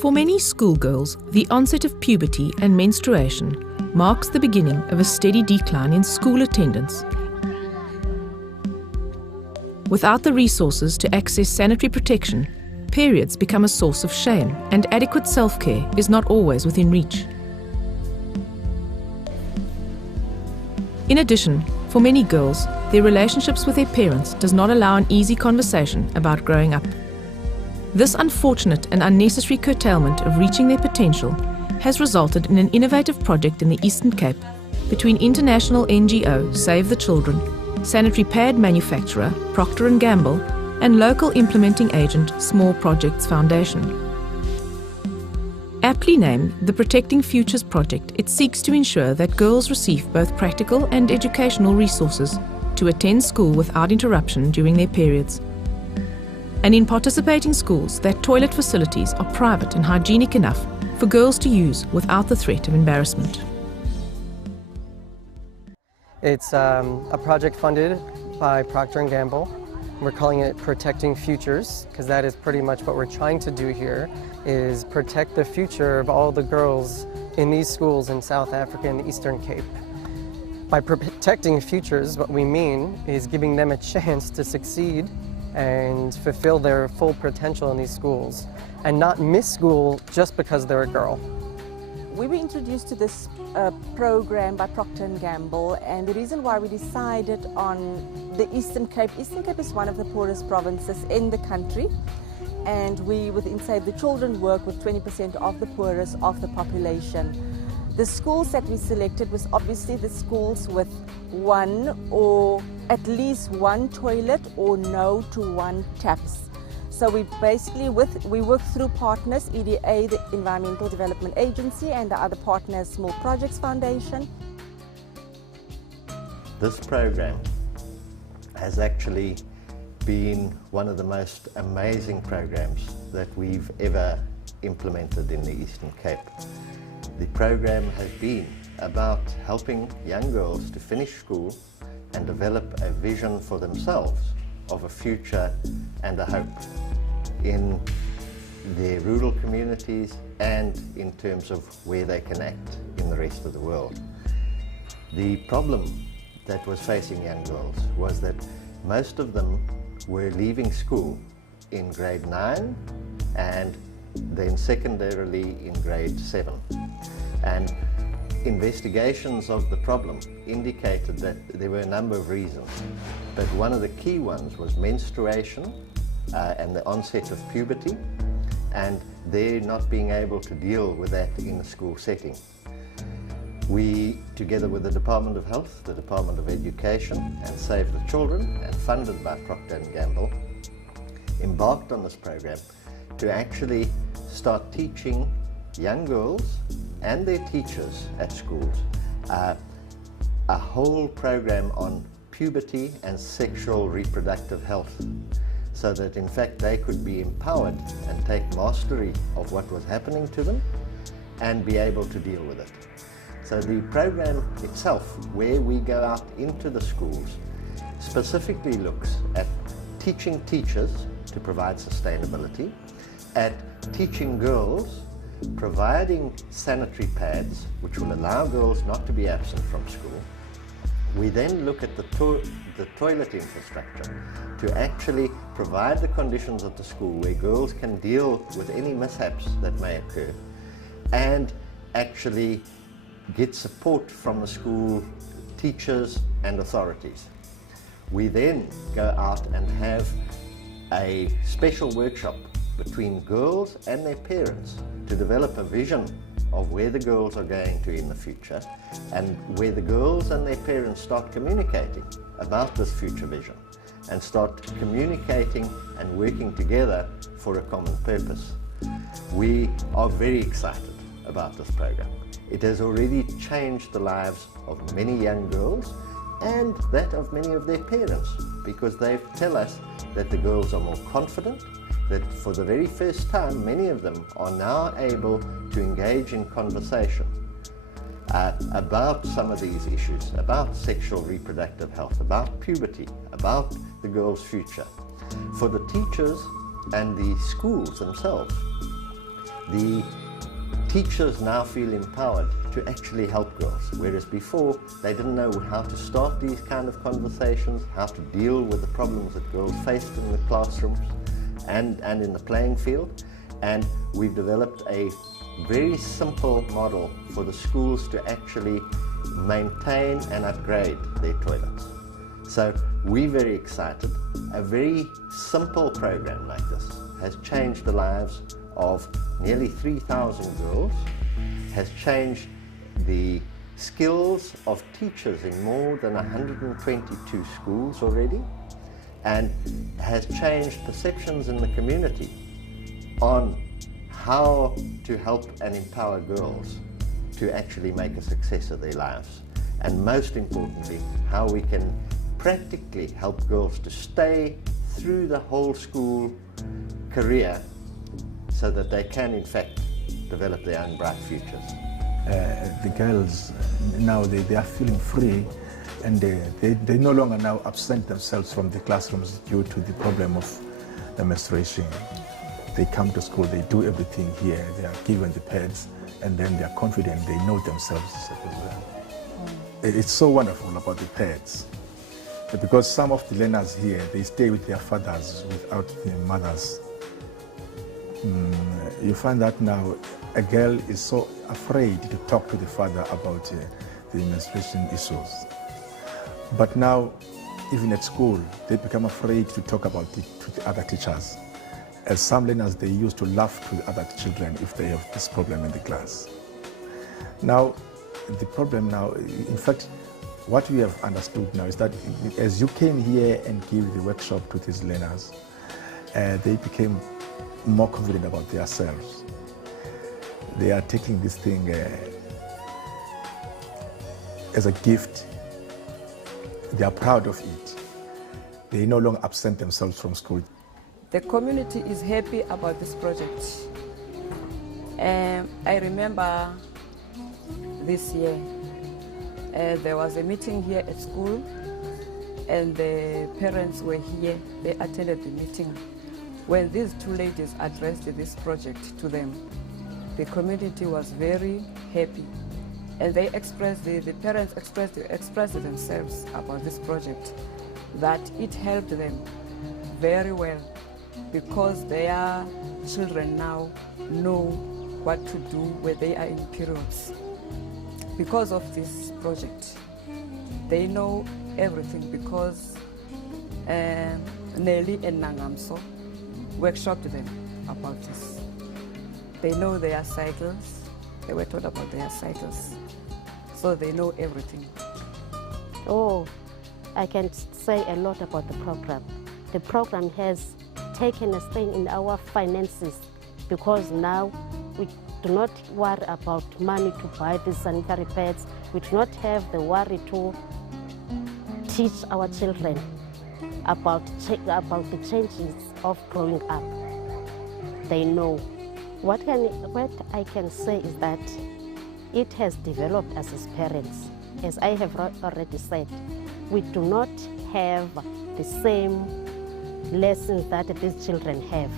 For many schoolgirls, the onset of puberty and menstruation marks the beginning of a steady decline in school attendance. Without the resources to access sanitary protection, periods become a source of shame, and adequate self-care is not always within reach. In addition, for many girls, their relationships with their parents does not allow an easy conversation about growing up. This unfortunate and unnecessary curtailment of reaching their potential has resulted in an innovative project in the Eastern Cape between international NGO Save the Children, sanitary pad manufacturer Procter & Gamble, and local implementing agent Small Projects Foundation. Aptly named the Protecting Futures Project, it seeks to ensure that girls receive both practical and educational resources to attend school without interruption during their periods. And in participating schools, that toilet facilities are private and hygienic enough for girls to use without the threat of embarrassment. It's a project funded by Procter & Gamble. We're calling it Protecting Futures, because that is pretty much what we're trying to do here, is protect the future of all the girls in these schools in South Africa and the Eastern Cape. By protecting futures, what we mean is giving them a chance to succeed and fulfill their full potential in these schools, and not miss school just because they're a girl. We were introduced to this program by Procter & Gamble, and the reason why we decided on the Eastern Cape. Eastern Cape is one of the poorest provinces in the country, and we within Save the Children work with 20% of the poorest of the population. The schools that we selected was obviously the schools with one or at least one toilet or no to one taps. So we basically we work through partners, EDA, the Environmental Development Agency, and the other partners, Small Projects Foundation. This program has actually been one of the most amazing programs that we've ever implemented in the Eastern Cape. The program has been about helping young girls to finish school and develop a vision for themselves of a future and a hope in their rural communities and in terms of where they can act in the rest of the world. The problem that was facing young girls was that most of them were leaving school in grade 9 and then secondarily in grade 7. And investigations of the problem indicated that there were a number of reasons, but one of the key ones was menstruation and the onset of puberty, and they're not being able to deal with that in a school setting. We, together with the Department of Health, the Department of Education, and Save the Children, and funded by Procter & Gamble, embarked on this program to actually start teaching young girls and their teachers at schools a whole program on puberty and sexual reproductive health, so that in fact they could be empowered and take mastery of what was happening to them and be able to deal with it. So the program itself, where we go out into the schools, specifically looks at teaching teachers to provide sustainability, at teaching girls, providing sanitary pads which will allow girls not to be absent from school. We then look at the toilet infrastructure to actually provide the conditions at the school where girls can deal with any mishaps that may occur and actually get support from the school teachers and authorities. We then go out and have a special workshop between girls and their parents to develop a vision of where the girls are going to in the future, and where the girls and their parents start communicating about this future vision and start communicating and working together for a common purpose. We are very excited about this program. It has already changed the lives of many young girls and that of many of their parents, because they tell us that the girls are more confident, that for the very first time many of them are now able to engage in conversation about some of these issues, about sexual reproductive health, about puberty, about the girl's future. For the teachers and the schools themselves, The teachers now feel empowered to actually help girls, whereas before they didn't know how to start these kind of conversations, how to deal with the problems that girls faced in the classrooms and in the playing field. And we've developed a very simple model for the schools to actually maintain and upgrade their toilets. So we're very excited. A very simple program like this has changed the lives of nearly 3,000 girls, has changed the skills of teachers in more than 122 schools already, and has changed perceptions in the community on how to help and empower girls to actually make a success of their lives. And most importantly, how we can practically help girls to stay through the whole school career so that they can in fact develop their own bright futures. The girls now they are feeling free, and they no longer now absent themselves from the classrooms due to the problem of the menstruation. They come to school, they do everything here, they are given the pads, and then they are confident, they know themselves as well. It's so wonderful about the pads, because some of the learners here, they stay with their fathers without their mothers. You find that now a girl is so afraid to talk to the father about the menstruation issues. But now, even at school, they become afraid to talk about it to the other teachers. As some learners, they used to laugh to the other children if they have this problem in the class. Now, the problem now, in fact, what we have understood now is that as you came here and give the workshop to these learners, they became more confident about themselves. They are taking this thing as a gift. They are proud of it. They no longer absent themselves from school. The community is happy about this project. I remember this year, there was a meeting here at school, and the parents were here. They attended the meeting. When these two ladies addressed this project to them, the community was very happy, and they expressed, the parents expressed themselves about this project, that it helped them very well, because their children now know what to do when they are in periods. Because of this project, they know everything, because Nelly and Nangamso workshopped them about this. They know their cycles. They were taught about their cycles, so they know everything. Oh, I can say a lot about the program. The program has taken a stain in our finances, because now we do not worry about money to buy these sanitary pads. We do not have the worry to teach our children about the changes of growing up. They know. What I can say is that it has developed us as parents. As I have already said, we do not have the same lessons that these children have.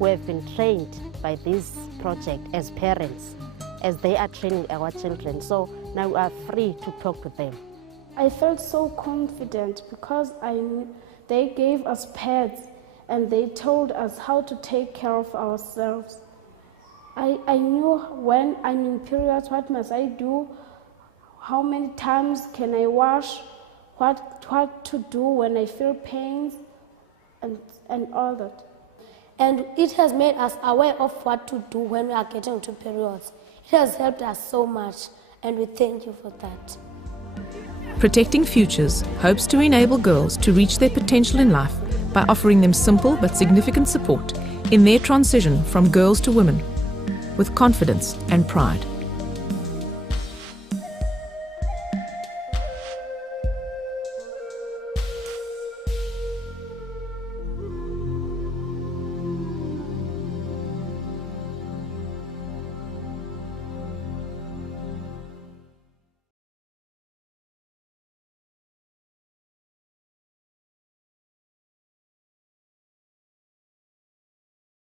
We have been trained by this project as parents, as they are training our children. So now we are free to talk to them. I felt so confident because they gave us pads and they told us how to take care of ourselves. I knew when I'm in periods, what must I do, how many times can I wash, what to do when I feel pains, and all that. And it has made us aware of what to do when we are getting to periods. It has helped us so much, and we thank you for that. Protecting Futures hopes to enable girls to reach their potential in life by offering them simple but significant support in their transition from girls to women, with confidence and pride.